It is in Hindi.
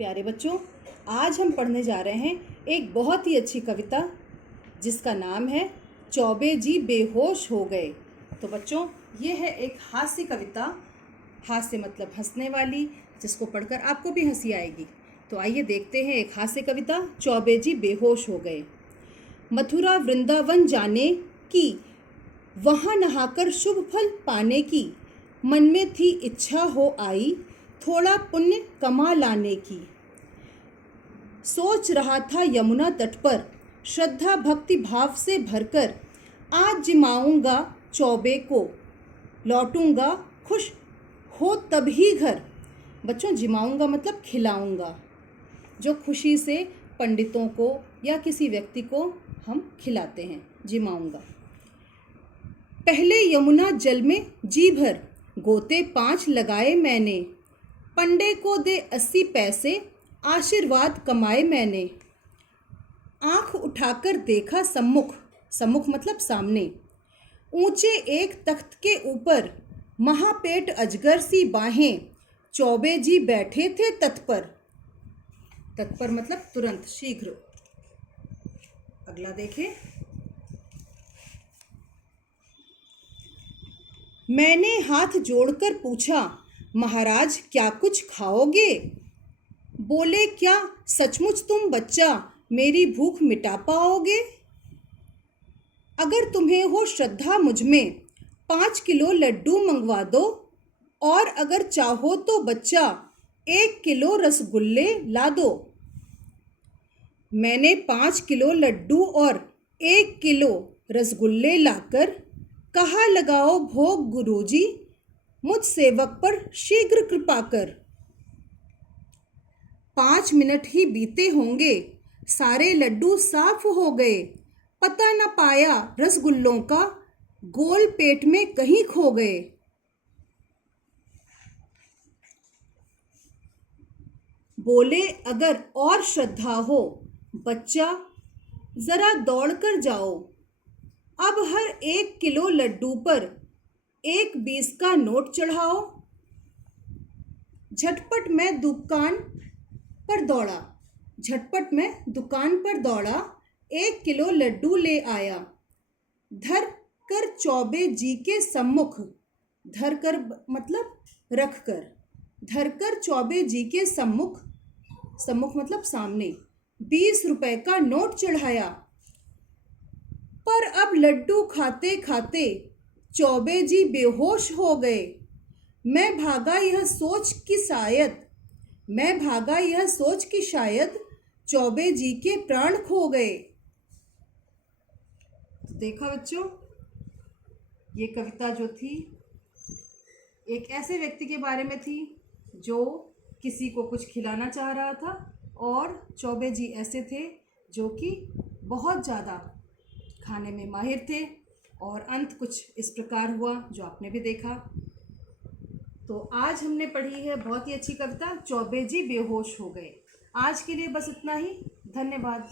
प्यारे बच्चों, आज हम पढ़ने जा रहे हैं एक बहुत ही अच्छी कविता जिसका नाम है चौबे जी बेहोश हो गए। तो बच्चों, ये है एक हास्य कविता। हास्य मतलब हंसने वाली, जिसको पढ़कर आपको भी हंसी आएगी। तो आइए देखते हैं एक हास्य कविता, चौबे जी बेहोश हो गए। मथुरा वृंदावन जाने की, वहाँ नहाकर शुभ फल पाने की, मन में थी इच्छा हो आई, थोड़ा पुण्य कमा लाने की। सोच रहा था यमुना तट पर, श्रद्धा भक्ति भाव से भरकर, आज जिमाऊंगा चौबे को, लौटूंगा खुश हो तभी घर। बच्चों, जिमाऊंगा मतलब खिलाऊंगा, जो खुशी से पंडितों को या किसी व्यक्ति को हम खिलाते हैं, जिमाऊंगा। पहले यमुना जल में जी भर, गोते 5 लगाए मैंने, पंडे को दे 80 पैसे, आशीर्वाद कमाए मैंने। आंख उठाकर देखा सम्मुख, सम्मुख मतलब सामने, ऊंचे एक तख्त के ऊपर, महापेट अजगर सी बाहें, चौबे जी बैठे थे तत्पर। तत्पर मतलब तुरंत, शीघ्र। अगला देखें। मैंने हाथ जोड़कर पूछा, महाराज क्या कुछ खाओगे? बोले, क्या सचमुच तुम बच्चा मेरी भूख मिटा पाओगे? अगर तुम्हें हो श्रद्धा मुझ में, 5 किलो लड्डू मंगवा दो, और अगर चाहो तो बच्चा 1 किलो रसगुल्ले ला दो। मैंने 5 किलो लड्डू और 1 किलो रसगुल्ले लाकर कहा, लगाओ भोग गुरुजी, मुझ सेवक पर शीघ्र कृपा कर। 5 मिनट ही बीते होंगे, सारे लड्डू साफ हो गए, पता न पाया रसगुल्लों का, गोल पेट में कहीं खो गए। बोले, अगर और श्रद्धा हो बच्चा, जरा दौड़ कर जाओ, अब हर 1 किलो लड्डू पर 1 20 का नोट चढ़ाओ। झटपट मैं दुकान पर दौड़ा, झटपट मैं दुकान पर दौड़ा, 1 किलो लड्डू ले आया, धर कर चौबे जी के सम्मुख, धर कर मतलब रख कर, धर कर चौबे जी के सम्मुख, सम्मुख मतलब सामने, 20 रुपए का नोट चढ़ाया। पर अब लड्डू खाते खाते चौबे जी बेहोश हो गए। मैं भागा यह सोच कि शायद, मैं भागा यह सोच कि शायद चौबे जी के प्राण खो गए। देखा बच्चों, ये कविता जो थी एक ऐसे व्यक्ति के बारे में थी जो किसी को कुछ खिलाना चाह रहा था, और चौबे जी ऐसे थे जो कि बहुत ज़्यादा खाने में माहिर थे, और अंत कुछ इस प्रकार हुआ जो आपने भी देखा। तो आज हमने पढ़ी है बहुत ही अच्छी कविता, चौबे जी बेहोश हो गए। आज के लिए बस इतना ही। धन्यवाद।